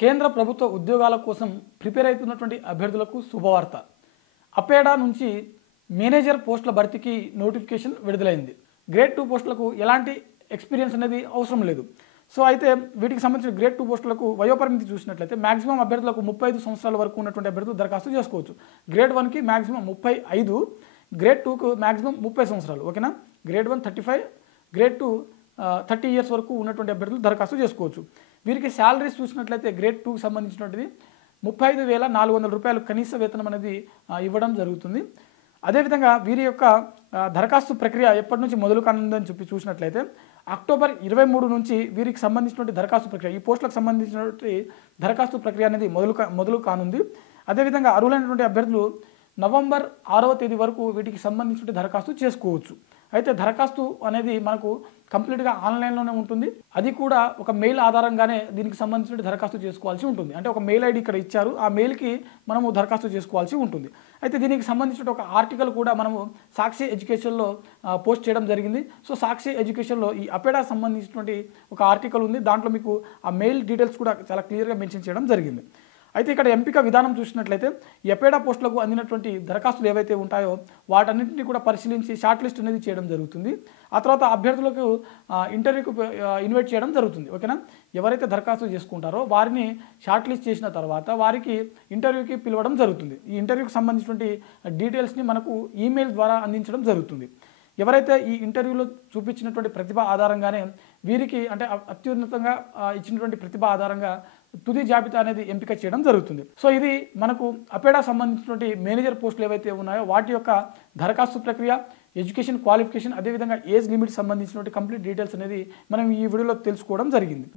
కేంద్ర ప్రభుత్వ ఉద్యోగాల కోసం ప్రిపేర్ అవుతున్నటువంటి అభ్యర్థులకు శుభవార్త. అపేడా నుంచి మేనేజర్ పోస్టుల భర్తీకి నోటిఫికేషన్ విడుదలైంది. గ్రేడ్ 2 పోస్టులకు ఎలాంటి ఎక్స్పీరియన్స్ అనేది అవసరం లేదు. సో అయితే వీటికి సంబంధించిన గ్రేడ్ 2 పోస్టులకు వయోపరిమితి చూసినట్లయితే మాక్సిమం అభ్యర్థులకు 35 సంవత్సరాల వరకు ఉన్నటువంటి అభ్యర్థులు దరఖాస్తు చేసుకోవచ్చు. గ్రేడ్ 1కి మాక్సిమం 35, గ్రేడ్ 2కు మాక్సిమం 30 సంవత్సరాలు. ఓకేనా. గ్రేడ్ 1 35, గ్రేడ్ 2 30 ఇయర్స్ వరకు ఉన్నటువంటి అభ్యర్థులు దరఖాస్తు చేసుకోవచ్చు. వీరికి శాలరీస్ చూసినట్లయితే గ్రేడ్ 2కి సంబంధించినటువంటిది 35,400 రూపాయలు కనీస వేతనం అనేది ఇవ్వడం జరుగుతుంది. అదేవిధంగా వీరి యొక్క దరఖాస్తు ప్రక్రియ ఎప్పటి నుంచి మొదలు కానుందని చెప్పి చూసినట్లయితే అక్టోబర్ 23 నుంచి వీరికి సంబంధించినటువంటి దరఖాస్తు ప్రక్రియ, ఈ పోస్టులకు సంబంధించినటువంటి దరఖాస్తు ప్రక్రియ అనేది మొదలు కానుంది. అదేవిధంగా అర్హులైనటువంటి అభ్యర్థులు నవంబర్ 6వ తేదీ వరకు వీటికి సంబంధించిన దరఖాస్తు చేసుకోవచ్చు. అయితే దరఖాస్తు అనేది మనకు కంప్లీట్గా ఆన్లైన్లోనే ఉంటుంది. అది కూడా ఒక మెయిల్ ఆధారంగానే దీనికి సంబంధించిన దరఖాస్తు చేసుకోవాల్సి ఉంటుంది. అంటే ఒక మెయిల్ ఐడి ఇక్కడ ఇచ్చారు, ఆ మెయిల్కి మనము దరఖాస్తు చేసుకోవాల్సి ఉంటుంది. అయితే దీనికి సంబంధించిన ఒక ఆర్టికల్ కూడా మనము సాక్షి ఎడ్యుకేషన్లో పోస్ట్ చేయడం జరిగింది. సో సాక్షి ఎడ్యుకేషన్లో ఈ అపేడా సంబంధించినటువంటి ఒక ఆర్టికల్ ఉంది. దాంట్లో మీకు ఆ మెయిల్ డీటెయిల్స్ కూడా చాలా క్లియర్గా మెన్షన్ చేయడం జరిగింది. అయితే ఇక్కడ ఎంపిక విధానం చూసినట్లయితే ఎపేడా పోస్టులకు అందినటువంటి దరఖాస్తులు ఏవైతే ఉంటాయో వాటన్నింటినీ కూడా పరిశీలించి షార్ట్ లిస్ట్ అనేది చేయడం జరుగుతుంది. ఆ తర్వాత అభ్యర్థులకు ఇంటర్వ్యూకి ఇన్వైట్ చేయడం జరుగుతుంది. ఓకేనా. ఎవరైతే దరఖాస్తు చేసుకుంటారో వారిని షార్ట్ లిస్ట్ చేసిన తర్వాత వారికి ఇంటర్వ్యూకి పిలవడం జరుగుతుంది. ఈ ఇంటర్వ్యూకి సంబంధించినటువంటి డీటెయిల్స్ని మనకు ఈమెయిల్ ద్వారా అందించడం జరుగుతుంది. ఎవరైతే ఈ ఇంటర్వ్యూలో చూపించినటువంటి ప్రతిభ ఆధారంగానే వీరికి అంటే అత్యున్నతంగా ఇచ్చినటువంటి ప్రతిభ ఆధారంగా తుది జాబితా అనేది ఎంపిక చేయడం జరుగుతుంది. సో ఇది మనకు అపేడా సంబంధించినటువంటి మేనేజర్ పోస్టులు ఏవైతే ఉన్నాయో వాటి యొక్క దరఖాస్తు ప్రక్రియ, ఎడ్యుకేషన్ క్వాలిఫికేషన్, అదేవిధంగా ఏజ్ లిమిట్ సంబంధించినటువంటి కంప్లీట్ డీటెయిల్స్ అనేది మనం ఈ వీడియోలో తెలుసుకోవడం జరిగింది.